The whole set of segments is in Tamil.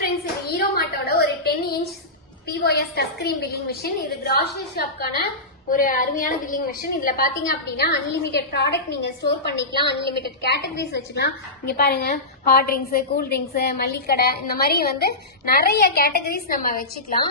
ஃப்ரெண்ட்ஸ், இது ஹீரோ மார்ட்டோட ஒரு 10 inch POS touch screen billing machine. இது கிராசரி ஷாப்க்கான ஒரு அருமையான பில்லிங் மிஷின். இதுல பாத்தீங்க அப்படின்னா அன்லிமிட்டெட் ப்ராடக்ட் நீங்க ஸ்டோர் பண்ணிக்கலாம், அன்லிமிட்டெட் கேட்டகரிஸ் வச்சுக்கலாம். இங்க பாருங்க, ஹாட் ட்ரிங்க்ஸ், கூல் ட்ரிங்க்ஸ், மல்லிக்கடை, இந்த மாதிரி வந்து நிறைய கேட்டகரிஸ் நம்ம வச்சுக்கலாம்.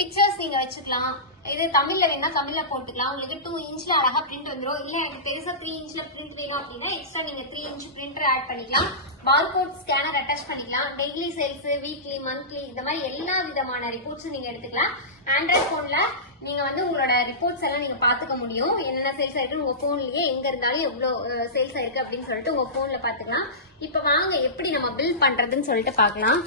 பிக்சர்ஸ் நீங்க வச்சுக்கலாம். இது தமிழ்ல வேணா தமிழ்ல போட்டுக்கலாம். உங்களுக்கு 2 இன்ச்ல அழகா பிரிண்ட் வந்துடும். இல்ல எனக்கு பெருசா 3 இன்ச்ல பிரிண்ட் வேணும் அப்படின்னா எக்ஸ்ட்ரா நீங்க 3 இன்ச் பிரிண்டர் ஆட் பண்ணிக்கலாம். பார்கோட் ஸ்கேனர் அட்டாச் பண்ணிக்கலாம். டெய்லி சேல்ஸ், வீக்லி, மந்த்லி, இந்த மாதிரி எல்லா விதமான ரிப்போர்ட்ஸும் நீங்க எடுத்துக்கலாம். ஆண்ட்ராய்ட் போன்ல நீங்க வந்து உங்களோட ரிப்போர்ட்ஸ் எல்லாம் நீங்க பாத்துக்க முடியும். என்னென்ன சேல்ஸ் ஆயிருக்கு உங்க போன்லயே, எங்க இருந்தாலும் எவ்வளவு சேல்ஸ் ஆயிருக்கு அப்படின்னு சொல்லிட்டு உங்க போன்ல பாத்துக்கலாம். இப்ப வாங்க எப்படி நம்ம பில் பண்றதுன்னு சொல்லிட்டு பாக்கலாம்.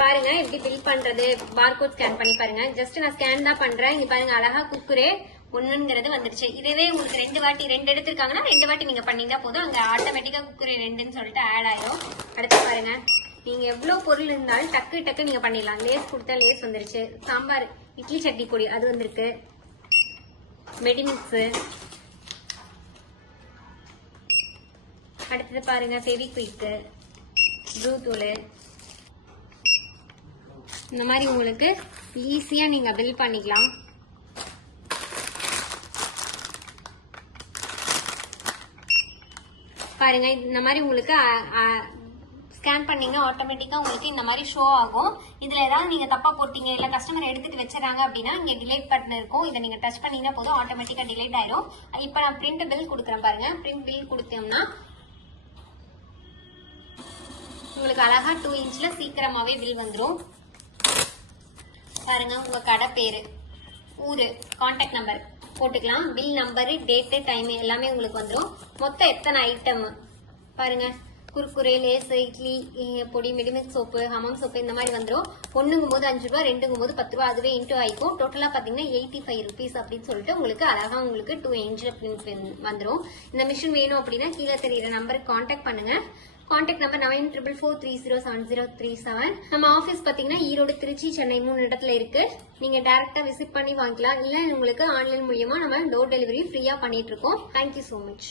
பாருங்க எப்படி பில் பண்றது. பார்கோட் ஸ்கேன் பண்ணி பாருங்க. ஜஸ்ட் நான் ஸ்கேன் தான் பண்றேன். இங்க பாருங்க, அழகா குக்குரே ஒண்ணுங்கிறது வந்துருச்சு. இதுவே உங்களுக்கு 2 எடுத்திருக்காங்கன்னா 2 வாட்டி நீங்க பண்ணீங்கன்னா போதும். அங்க ஆட்டோமேட்டிக்கா குக்குரே 2ன்னு சொல்லிட்டு ஆட் ஆயிரும். அடுத்து பாருங்க, நீங்க எவ்வளவு பொருள் இருந்தாலும் டக்கு டக்கு நீங்க பண்ணிடலாம். லேஸ் கொடுத்தா லேஸ் வந்துருச்சு. சாம்பார், இட்லி சட்னி பொடி அது வந்திருக்கு. மெடிமிக்ஸ், அடுத்தது பாருங்க ஃபெவிக்விக், ப்ளூ தூள், இந்த மாதிரி உங்களுக்கு ஈஸியா நீங்க பில் பண்ணிக்கலாம். பாருங்க, இந்த மாதிரி உங்களுக்கு ஸ்கேன் பண்ணீங்க ஆட்டோமேட்டிக்கா உங்களுக்கு இந்த மாதிரி ஷோ ஆகும். இதுல ஏதாவது நீங்க தப்பா போட்டீங்க, இல்ல கஸ்டமர் எடுத்துட்டு வச்சிடறாங்க அப்படின்னா இங்க டிலேட் பட்டன் இருக்கும். இதை நீங்க டச் பண்ணீங்கன்னா போதும், ஆட்டோமேட்டிக்கா டிலேட் ஆயிரும். இப்ப நான் பிரிண்ட் பில் கொடுக்குறேன் பாருங்க. பிரிண்ட் பில் கொடுத்தோம்னா உங்களுக்கு அழகா 2 இன்ச்ல சீக்கிரமாவே பில் வந்துடும். பாருங்க, உங்க கடை பேரு, ஊரு, கான்டாக்ட் நம்பர் போட்டுக்கலாம். பில் நம்பரு, டேட்டு, டைம் எல்லாமே உங்களுக்கு வந்துடும். மொத்தம் எத்தனை ஐட்டம் பாருங்க. குர்குரே, லேஸ், இட்லி பொடி, மெடிமிக்ஸ் சோப்பு, ஹமாம் சோப்பு, இந்த மாதிரி வந்துடும். 1ங்கும் போது 5 ரூபா, 2ங்கும் போது 10 ரூபா, அதுவே இன்டூ ஆயிக்கும். டோட்டலா பாத்தீங்கன்னா 85 ருபீஸ் அப்படின்னு சொல்லிட்டு உங்களுக்கு அழகா உங்களுக்கு 2 இன்ச்ல வந்துடும். இந்த மிஷின் வேணும் அப்படின்னா கீழே தெரியுற நம்பருக்கு கான்டாக்ட் பண்ணுங்க. Contact number 9444307037. நம்ம ஆபீஸ் பாத்தீங்கன்னா ஈரோடு, திருச்சி, சென்னை 3 இடத்துல இருக்கு. நீங்க டைரக்டா விசிட் பண்ணி வாங்கிக்கலாம். இல்ல உங்களுக்கு ஆன்லைன் மூலியமா நம்ம டோர் டெலிவரி ஃப்ரீயா பண்ணிட்டு இருக்கோம். Thank you so much.